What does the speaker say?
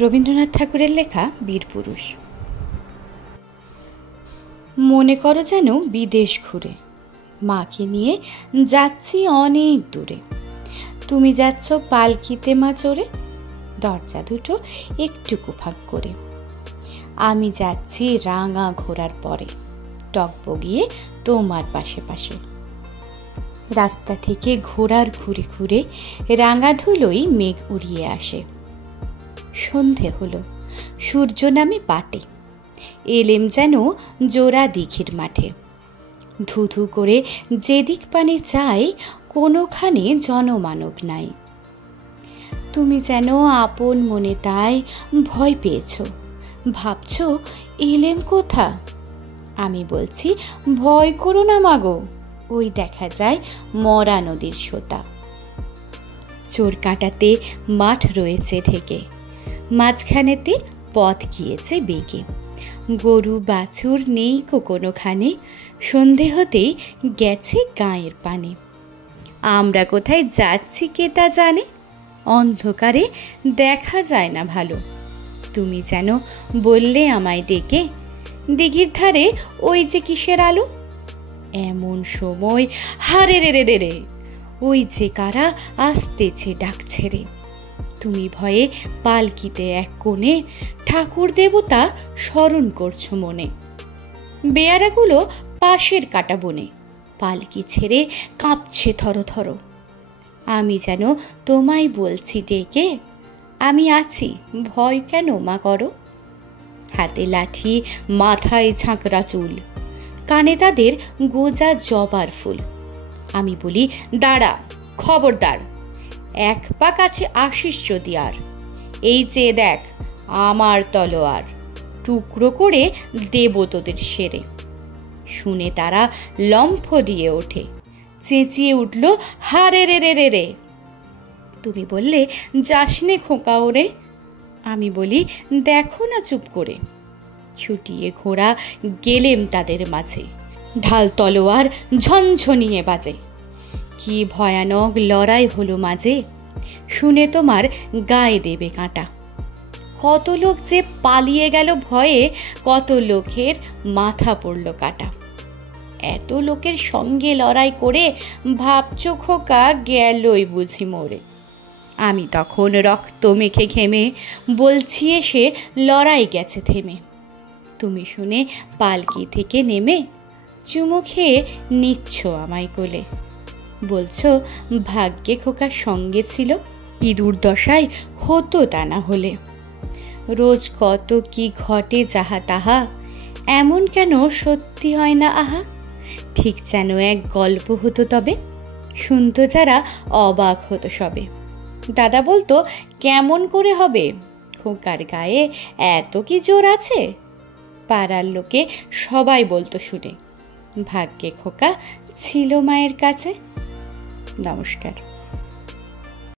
রবীন্দ্রনাথ ঠাকুরের লেখা বীরপুরুষ। মনে করো যেন বিদেশ ঘুরে মাকে নিয়ে যাচ্ছি অনেক দূরে। তুমি যাচ্ছ পালকিতে মা চড়ে, দরজা দুটো একটুকু ফাঁক করে। আমি যাচ্ছি রাঙা ঘোড়ার পরে, টগবগিয়ে তোমার পাশে পাশে। রাস্তা থেকে ঘোড়ার ঘুরে ঘুরে রাঙা ধুলোই মেঘ উড়িয়ে আসে। সন্ধে হলো, সূর্য নামে পাটে, এলেম যেন জোড়া দিঘির মাঠে। ধুধু করে যেদিক পানে চাই, কোনোখানে জনমানব নাই। তুমি যেন আপন মনে তাই ভয় পেয়েছ, ভাবছ এলেম কোথা। আমি বলছি ভয় করো না মাগো, ওই দেখা যায় মরা নদীর সোতা। চোর কাঁটাতে মাঠ রয়েছে ঢেকে, মাঝখানেতে পথ গিয়েছে বেগে। গরু বাছুর নেই কোনোখানে, সন্ধে হতেই গেছে গাঁয়ের পানে। আমরা কোথায় যাচ্ছি কে তা জানে, অন্ধকারে দেখা যায় না ভালো। তুমি যেন বললে আমায় ডেকে, দিঘির ধারে ওই যে কিসের আলো। এমন সময় হারে রে রে রে, ওই যে কারা আসতেছে ডাক ছেড়ে। তুমি ভয়ে পালকিতে এক কোণে ঠাকুর দেবতা স্মরণ করছো মনে। বেয়ারাগুলো পাশের কাটা বনে পালকি ছেড়ে কাঁপছে থর থর। আমি যেন তোমায় বলছি ডেকে, আমি আছি, ভয় কেন মা করো। হাতে লাঠি, মাথায় ঝাঁকড়া চুল, কানে তাদের গোজা জবার ফুল। আমি বলি দাঁড়া, খবরদার, এক পা কাছে আসিস যদি আর। এই চেয়ে দেখ আমার তলোয়ার, টুকরো করে দেব তোদের সেরে। শুনে তারা লম্ফ দিয়ে ওঠে, চেঁচিয়ে উঠল হারে রে রে রে রে। তুমি বললে যাসনে খোকা ওরে। আমি বলি দেখো না চুপ করে। ছুটিয়ে ঘোড়া গেলেম তাদের মাঝে, ঢাল তলোয়ার ঝনঝনিয়ে বাজে। কি ভয়ানক লড়াই হলো মাঝে, শুনে তোমার গায়ে দেবে কাঁটা। কত লোক যে পালিয়ে গেল ভয়ে, কত লোকের মাথা পড়ল কাটা। এত লোকের সঙ্গে লড়াই করে ভাবছো খোকা গেলই বুঝি মরে। আমি তখন রক্ত মেখে ঘেমে বলছি এসে লড়াই গেছে থেমে। তুমি শুনে পালকি থেকে নেমে চুমো খেয়ে নিচ্ছ আমায় কোলে। বলছো ভাগ্যে খোকার সঙ্গে ছিল, কি দুর্দশায় হতো তা না হলে। রোজ কত কি ঘটে যাহা তাহা, এমন কেন সত্যি হয় না আহা। ঠিক যেন এক গল্প হতো তবে, শুনতো যারা অবাক হতো সবে। দাদা বলতো কেমন করে হবে, খোকার গায়ে এত কি জোর আছে। পাড়ার লোকে সবাই বলতো শুনে, ভাগ্যে খোকা ছিল মায়ের কাছে। নমস্কার।